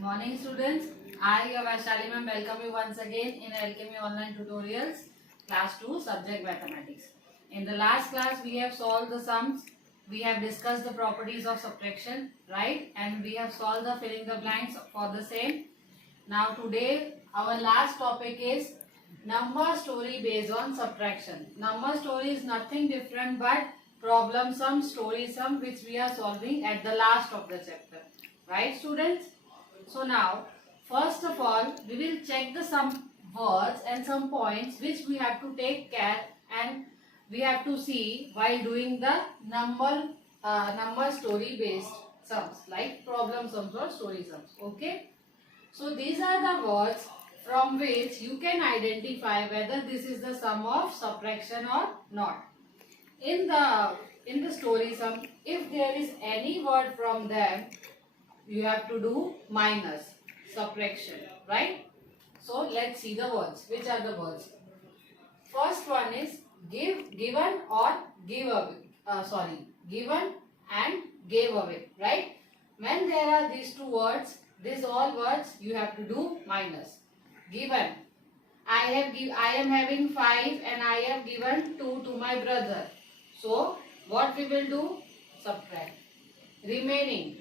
Good morning, students. I, Vaishali ma'am, welcome you once again in Alchemy Online Tutorials, Class 2, Subject Mathematics. In the last class, we have solved the sums. We have discussed the properties of subtraction, right? And we have solved the filling the blanks for the same. Now, today, our last topic is number story based on subtraction. Number story is nothing different but problem sum, story sum, which we are solving at the last of the chapter. Right, students? So now, first of all, we will check the some words and some points which we have to take care and we have to see while doing the number story based sums like problem sums or story sums. Okay. So these are the words from which you can identify whether this is the sum of subtraction or not. In the story sum, if there is any word from them, you have to do minus, subtraction, right? So let's see the words. Which are the words? First one is given or give away. Given and gave away, right? When there are these two words, these all words you have to do minus. Given. I am having 5 and I have given 2 to my brother. So what we will do? Subtract. Remaining.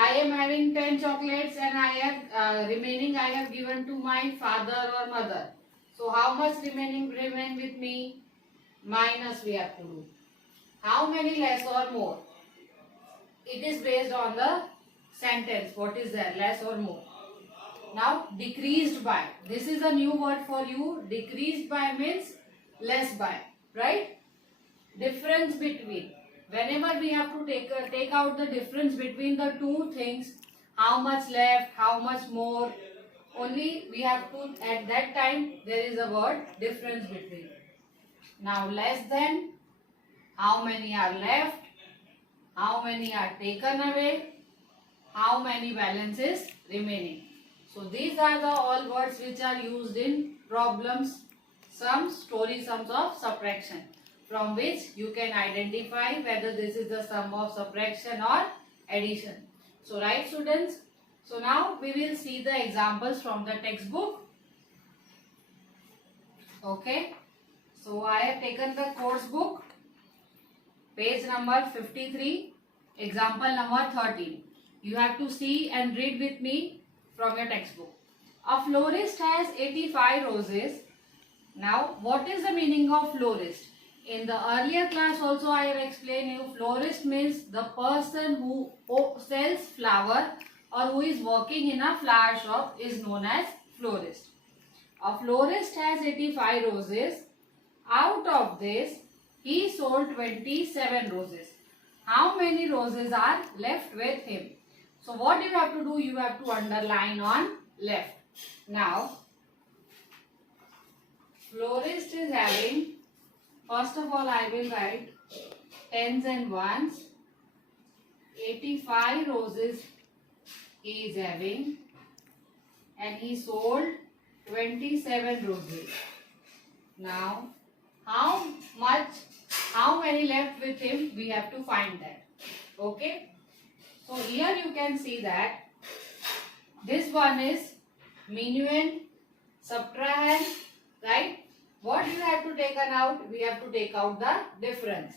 I am having 10 chocolates and I have remaining I have given to my father or mother. So how much remaining remain with me? Minus we have to do. How many less or more? It is based on the sentence. What is there? Less or more. Now decreased by. This is a new word for you. Decreased by means less by. Right? Difference between. Whenever we have to take out the difference between the two things, how much left, how much more, only we have to, at that time, there is a word difference between. Now less than, how many are left, how many are taken away, how many balances remaining. So these are the all words which are used in problems, sums, story sums of subtraction, from which you can identify whether this is the sum of subtraction or addition. So right, students? So now we will see the examples from the textbook. Okay. So I have taken the course book, page number 53, example number 13. You have to see and read with me from your textbook. A florist has 85 roses. Now what is the meaning of florist? In the earlier class also I have explained you, florist means the person who sells flower or who is working in a flower shop is known as florist. A florist has 85 roses. Out of this, he sold 27 roses. How many roses are left with him? So what you have to do, you have to underline on left. Now, florist is having, first of all, I will write tens and ones. 85 roses he is having and he sold 27 roses. Now, how many left with him? We have to find that. Okay. So here you can see that this one is minuend, subtrahend, right? What you have to take out? We have to take out the difference.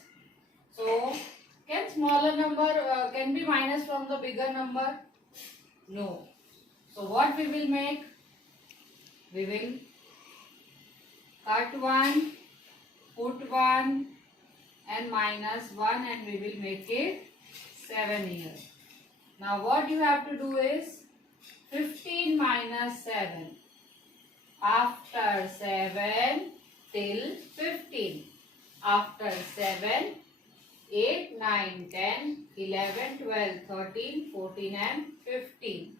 So, can smaller number can be minus from the bigger number? No. So, what we will make? We will cut one, put one and minus 1 and we will make it 7 here. Now, what you have to do is 15 minus 7. After 7 till 15. After 7, 8, 9, 10, 11, 12, 13, 14 and 15.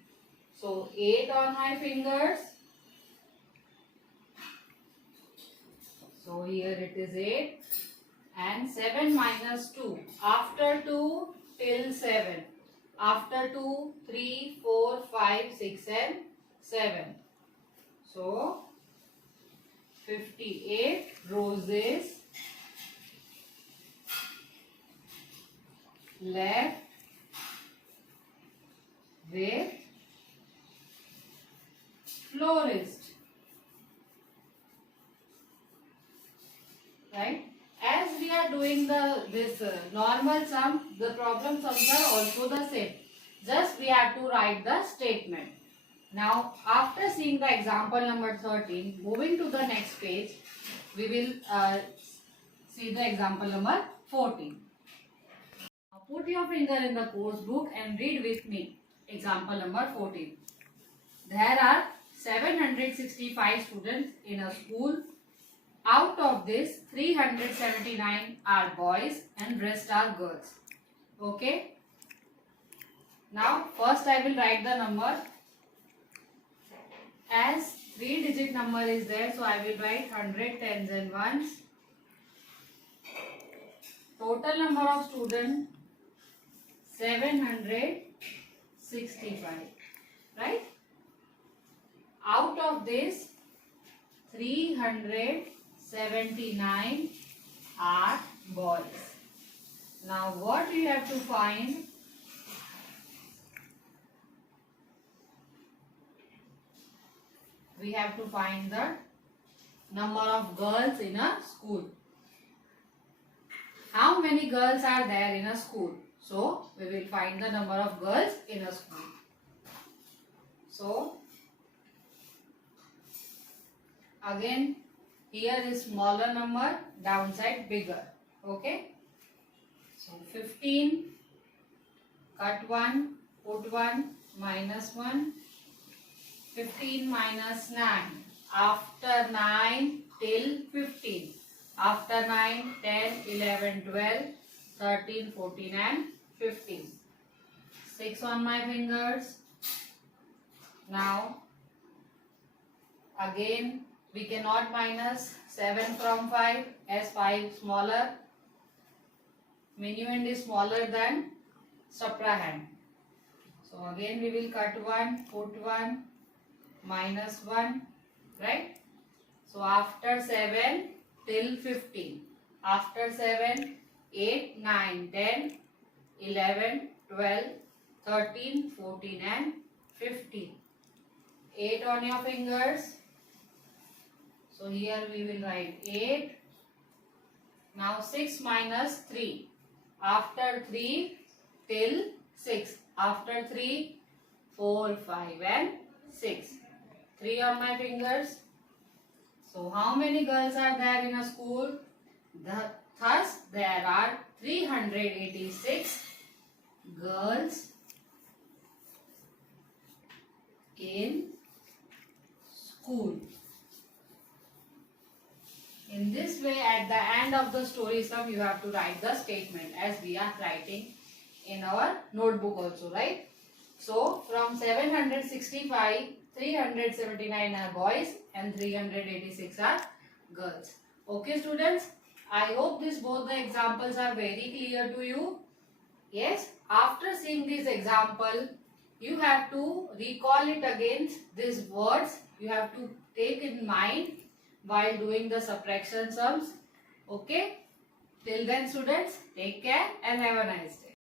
So 8 on my fingers. So here it is 8. And 7 minus 2. After 2 till 7. After 2, 3, 4, 5, 6 and 7. So, 58 roses left with florist. Right? As we are doing this normal sum, the problem sums are also the same. Just we have to write the statement. Now, after seeing the example number 13, moving to the next page, we will see the example number 14. Now, put your finger in the course book and read with me. Example number 14. There are 765 students in a school. Out of this, 379 are boys and rest are girls. Okay. Now, first I will write the number. As 3-digit number is there, so I will write 100 tens and ones. Total number of students 765. Right? Out of this, 379 are boys. Now what we have to find? We have to find the number of girls in a school. How many girls are there in a school? So we will find the number of girls in a school. So again, here is smaller number, downside bigger. Okay. So 15, cut 1, put 1, minus 1. 15 minus 9. After 9 till 15. After 9, 10, 11, 12, 13, 14 and 15. 6 on my fingers. Now, again, we cannot minus 7 from 5 as 5 smaller. Minuend is smaller than suprahand. So, again we will cut 1, put 1, minus 1, right? So, after 7 till 15. After 7, 8, 9, 10, 11, 12, 13, 14 and 15. 8 on your fingers. So, here we will write 8. Now, 6 minus 3. After 3 till 6. After 3, 4, 5 and 6. 3 on my fingers. So, how many girls are there in a school? Thus, there are 386 girls in school. In this way, at the end of the story sum, you have to write the statement as we are writing in our notebook also, right? So, from 765, 379 are boys and 386 are girls. Okay, students? I hope both the examples are very clear to you. Yes, after seeing this example, you have to recall it against these words. You have to take in mind while doing the subtraction sums. Okay? Till then, students, take care and have a nice day.